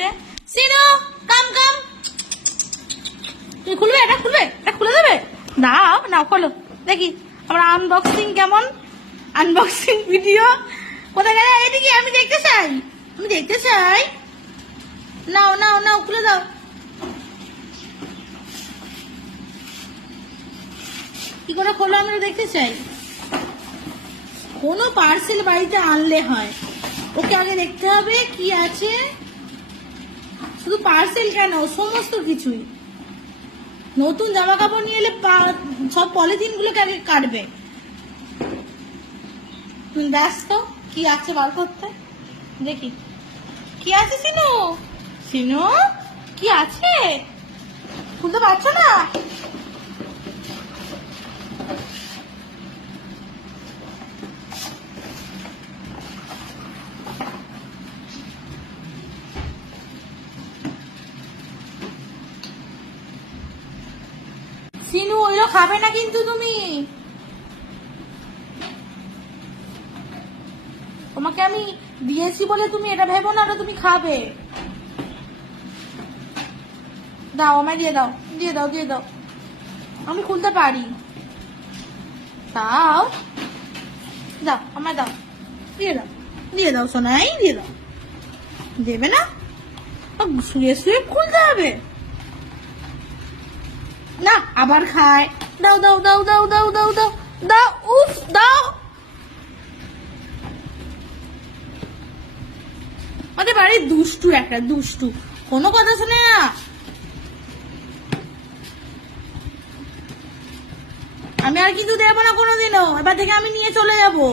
নিতে। সিনু কাম কাম, তুমি খুলবে? এটা খুলবে? এটা খুলে দেবে? দাও নাও, খোলো দেখি আমার আনবক্সিং কেমন, আনবক্সিং ভিডিও। কোথায় গেলে? এদিকে আমি দেখতে চাই, আমি দেখতে চাই। নাও নাও নাও, খুলে দাও। কি করে খোলো আমি দেখতে চাই। কোনো পার্সেল বাড়িতে আনলে হয়, ওকে আগে দেখতে হবে কি আছে। শুধু পার্সেল কেন, সমস্ত কিছুই। নতুন জামা কাপড় নিয়ে এলে সব পলিথিন গুলোকে আগে কাটবে। তুমি ব্যস্ত, কি আছে বার করতে দেখি। কি আছে সিনু? সিনু কি আছে? খুলতে পারছো না? সিনু ওইগুলো খাবে না কিন্তু তুমি। তোমাকে আমি দিয়েছি বলে তুমি এটা ভেবো না, ওটা তুমি খাবে। দাও আমায় দিয়ে দাও, দিয়ে দাও, দিয়ে দাও, আমি খুলতে পারি। দাও দাও, আমায় দাও, দিয়ে দাও, দিয়ে দাও সোনাই, দিয়ে দাও। দেবে না? শুয়ে শুয়ে খুলতে হবে না, আবার খায়। দাও দাও দাও দাও দাও দাও দাও দাও, উফ দাও। আমাদের বাড়ির দুষ্টু একটা, দুষ্টু, কোনো কথা শুনে না। আমি আর কিন্তু দেবো না কোনোদিনও, এবার থেকে আমি নিয়ে চলে যাবো।